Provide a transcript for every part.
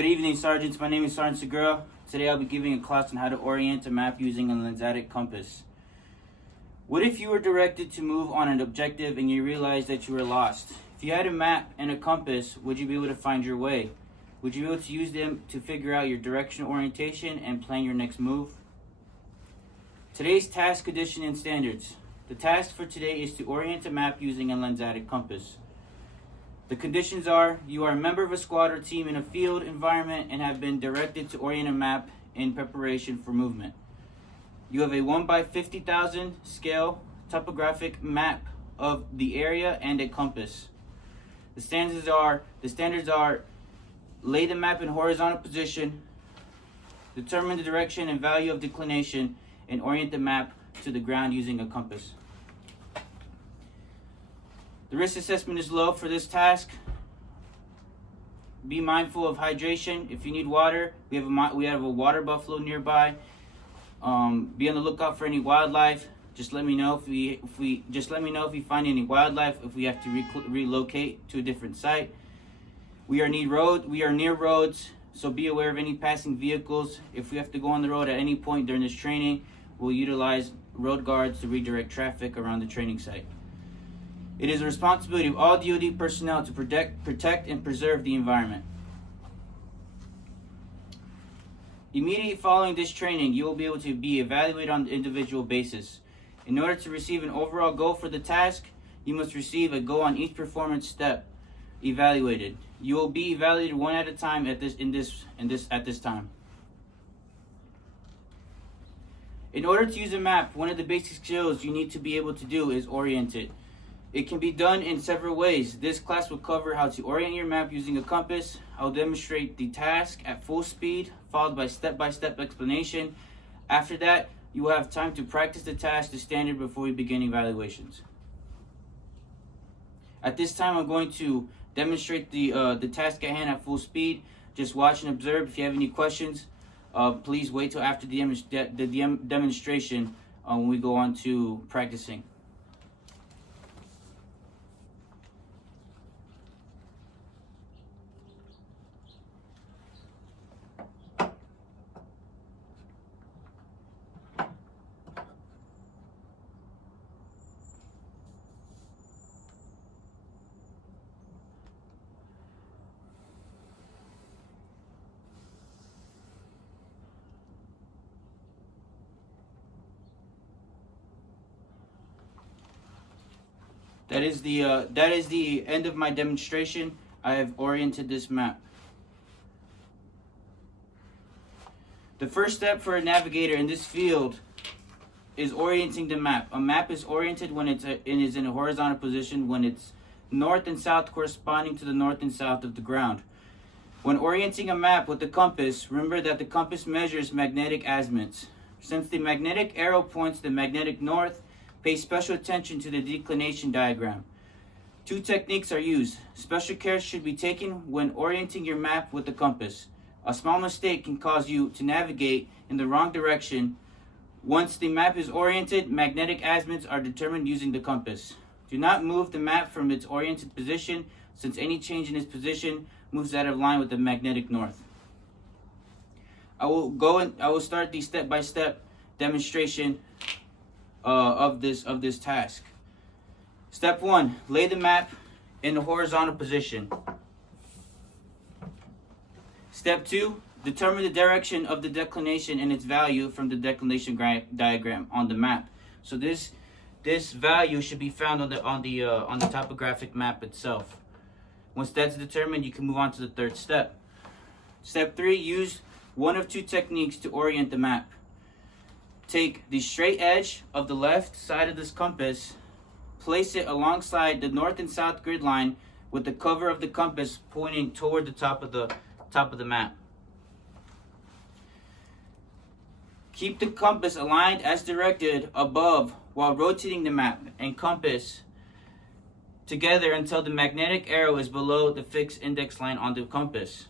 Good evening, Sergeants. My name is Sergeant Segura. Today I'll be giving a class on how to orient a map using a lensatic compass. What if you were directed to move on an objective and you realized that you were lost? If you had a map and a compass, would you be able to find your way? Would you be able to use them to figure out your directional orientation and plan your next move? Today's task, condition, and standards. The task for today is to orient a map using a lensatic compass. The conditions are, you are a member of a squad or team in a field environment and have been directed to orient a map in preparation for movement. You have a 1 by 50,000 scale topographic map of the area and a compass. The standards are lay the map in horizontal position, determine the direction and value of declination, and orient the map to the ground using a compass. The risk assessment is low for this task. Be mindful of hydration. If you need water, we have a water buffalo nearby. Be on the lookout for any wildlife. Just let me know if you find any wildlife. If we have to relocate to a different site. We are near roads, so be aware of any passing vehicles. If we have to go on the road at any point during this training, we'll utilize road guards to redirect traffic around the training site. It is the responsibility of all DoD personnel to protect and preserve the environment. Immediately following this training, you will be able to be evaluated on an individual basis. In order to receive an overall goal for the task, you must receive a goal on each performance step evaluated. You will be evaluated one at a time at this time. In order to use a map, one of the basic skills you need to be able to do is orient it. It can be done in several ways. This class will cover how to orient your map using a compass. I'll demonstrate the task at full speed, followed by step-by-step explanation. After that, you will have time to practice the task to standard before we begin evaluations. At this time, I'm going to demonstrate the task at hand at full speed. Just watch and observe. If you have any questions, please wait till after the demonstration when we go on to practicing. That is the end of my demonstration. I have oriented this map. The first step for a navigator in this field is orienting the map. A map is oriented when it is in a horizontal position when it's north and south corresponding to the north and south of the ground. When orienting a map with the compass, remember that the compass measures magnetic azimuths. Since the magnetic arrow points to the magnetic north, pay special attention to the declination diagram. Two techniques are used. Special care should be taken when orienting your map with the compass. A small mistake can cause you to navigate in the wrong direction. Once the map is oriented, magnetic azimuths are determined using the compass. Do not move the map from its oriented position, since any change in its position moves out of line with the magnetic north. I will start the step-by-step demonstration of this task. Step 1, lay the map in the horizontal position. Step 2, determine the direction of the declination and its value from the declination diagram on the map. So this value should be found on the topographic map itself. Once that's determined, you can move on to the third step. Step 3, use one of two techniques to orient the map. Take the straight edge of the left side of this compass, place it alongside the north and south grid line with the cover of the compass pointing toward the top of the map. Keep the compass aligned as directed above while rotating the map and compass together until the magnetic arrow is below the fixed index line on the compass.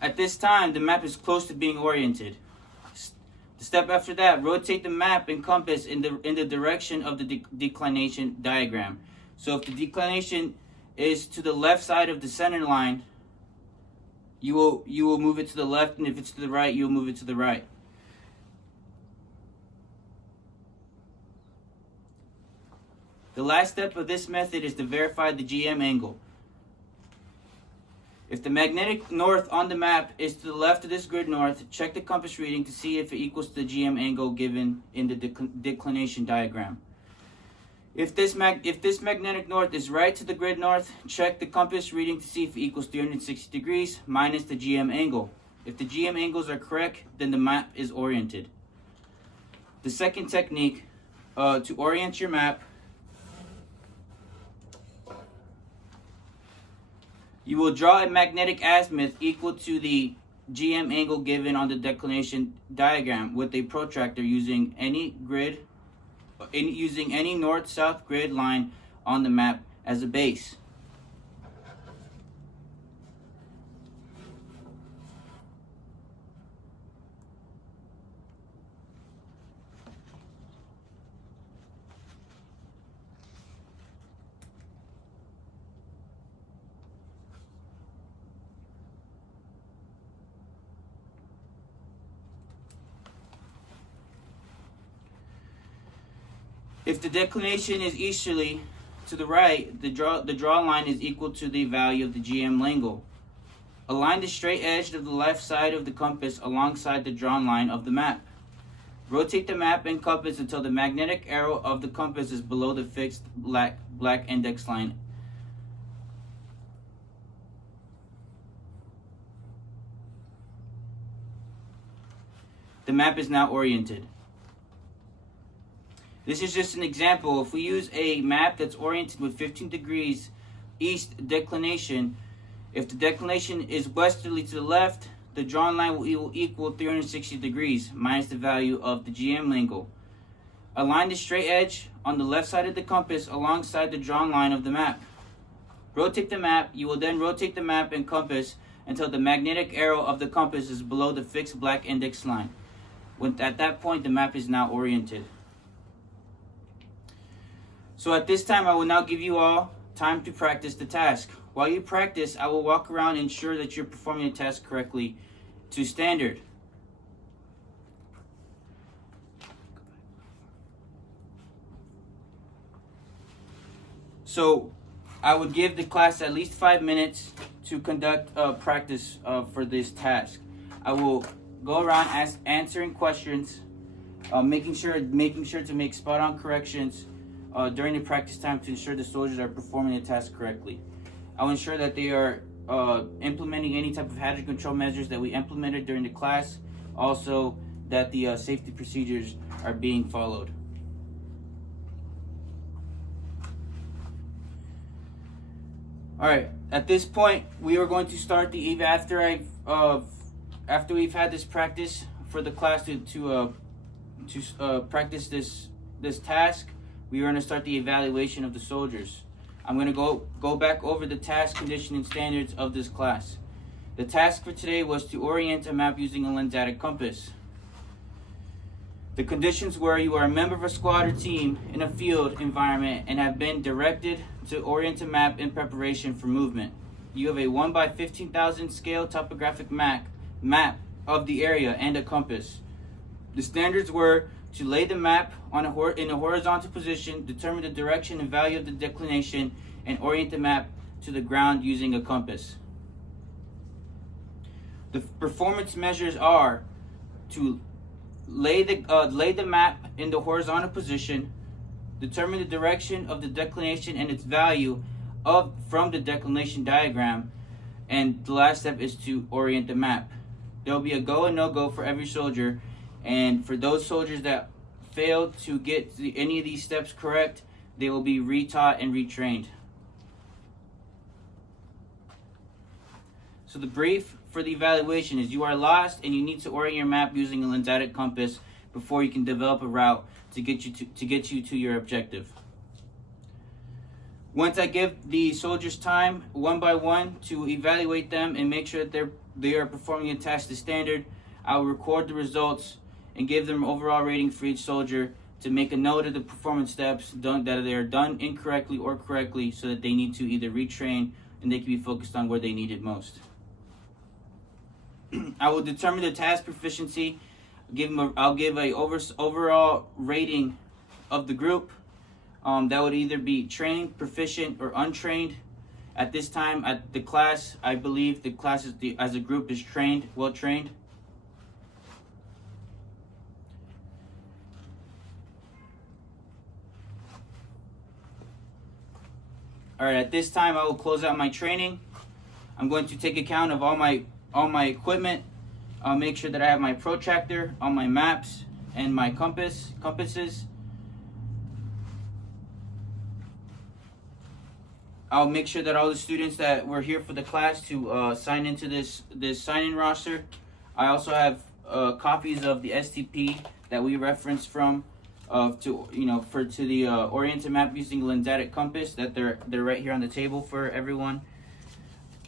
At this time, the map is close to being oriented. The step after that, rotate the map and compass in the direction of the declination diagram. So if the declination is to the left side of the center line, you will move it to the left, and if it's to the right, you'll move it to the right. The last step of this method is to verify the GM angle. If the magnetic north on the map is to the left of this grid north, check the compass reading to see if it equals the GM angle given in the declination diagram. If this magnetic north is right to the grid north, check the compass reading to see if it equals 360 degrees minus the GM angle. If the GM angles are correct, then the map is oriented. The second technique to orient your map, you will draw a magnetic azimuth equal to the GM angle given on the declination diagram with a protractor using any north-south grid line on the map as a base. If the declination is easterly to the right, the draw line is equal to the value of the GM angle. Align the straight edge of the left side of the compass alongside the drawn line of the map. Rotate the map and compass until the magnetic arrow of the compass is below the fixed black index line. The map is now oriented. This is just an example. If we use a map that's oriented with 15 degrees east declination, if the declination is westerly to the left, the drawn line will equal 360 degrees minus the value of the GM angle. Align the straight edge on the left side of the compass alongside the drawn line of the map. Rotate the map. You will then rotate the map and compass until the magnetic arrow of the compass is below the fixed black index line. At that point, the map is now oriented. So at this time, I will now give you all time to practice the task. While you practice, I will walk around and ensure that you're performing the task correctly to standard. So I would give the class at least 5 minutes to conduct practice for this task. I will go around answering questions, making sure to make spot-on corrections during the practice time to ensure the soldiers are performing the task correctly. I will ensure that they are implementing any type of hazard control measures that we implemented during the class. Also, that the safety procedures are being followed. All right. At this point, we are going to start the eve after we've had this practice for the class to practice this task. We are going to start the evaluation of the soldiers. I'm going to go back over the task, condition, and standards of this class. The task for today was to orient a map using a lensatic compass. The conditions were you are a member of a squad or team in a field environment and have been directed to orient a map in preparation for movement. You have a 1 by 15,000 scale topographic map of the area and a compass. The standards were to lay the map in a horizontal position, determine the direction and value of the declination, and orient the map to the ground using a compass. The performance measures are to lay the map in the horizontal position, determine the direction of the declination and its value from the declination diagram, and the last step is to orient the map. There will be a go and no-go for every soldier, and for those soldiers that fail to get any of these steps correct, they will be retaught and retrained. So the brief for the evaluation is you are lost and you need to orient your map using a lensatic compass before you can develop a route to get you to your objective. Once I give the soldiers time one by one to evaluate them and make sure that they are performing a task to standard, I will record the results and give them overall rating for each soldier to make a note of the performance steps that they are done incorrectly or correctly, so that they need to either retrain and they can be focused on where they need it most. I will determine the task proficiency. I'll give a overall rating of the group. That would either be trained, proficient, or untrained. At this time, at the class, I believe the class as a group is trained, well trained. All right, at this time, I will close out my training. I'm going to take account of all my equipment. I'll make sure that I have my protractor, all my maps, and my compasses. I'll make sure that all the students that were here for the class to sign into this sign-in roster. I also have copies of the STP that we referenced from to the oriented map using lensatic compass, that they're right here on the table for everyone.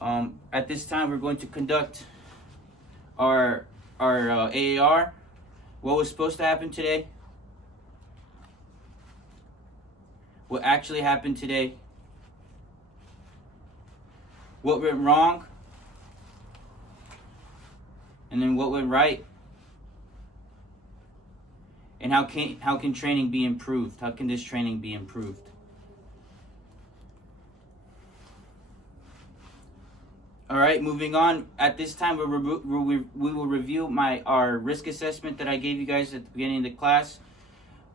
At this time, we're going to conduct our AAR. What was supposed to happen today? What actually happened today? What went wrong? And then what went right? And how can training be improved? How can this training be improved? All right, moving on. At this time, we will review our risk assessment that I gave you guys at the beginning of the class.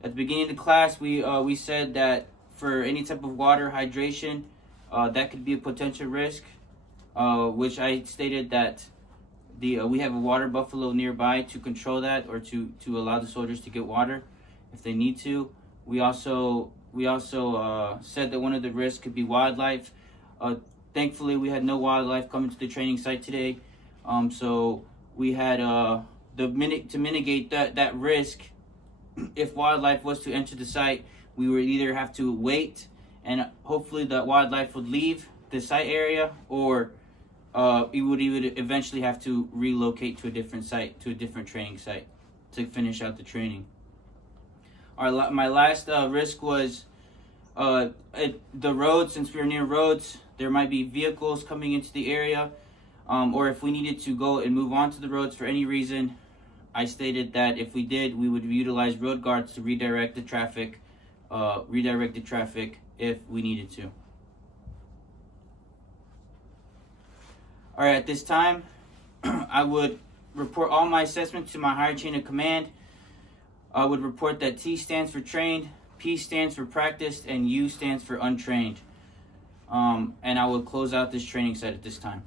At the beginning of the class, we said that for any type of water hydration, that could be a potential risk, which I stated that we have a water buffalo nearby to control that, or to allow the soldiers to get water if they need to. We also said that one of the risks could be wildlife. Thankfully, we had no wildlife coming to the training site today, so we had to mitigate that risk. If wildlife was to enter the site, we would either have to wait and hopefully that wildlife would leave the site area, or we would eventually have to relocate to a different site, to a different training site, to finish out the training. My last risk was the roads. Since we're near roads, there might be vehicles coming into the area, or if we needed to go and move on to the roads for any reason, I stated that if we did, we would utilize road guards to redirect the traffic if we needed to. All right, at this time, I would report all my assessments to my higher chain of command. I would report that T stands for trained, P stands for practiced, and U stands for untrained. And I will close out this training set at this time.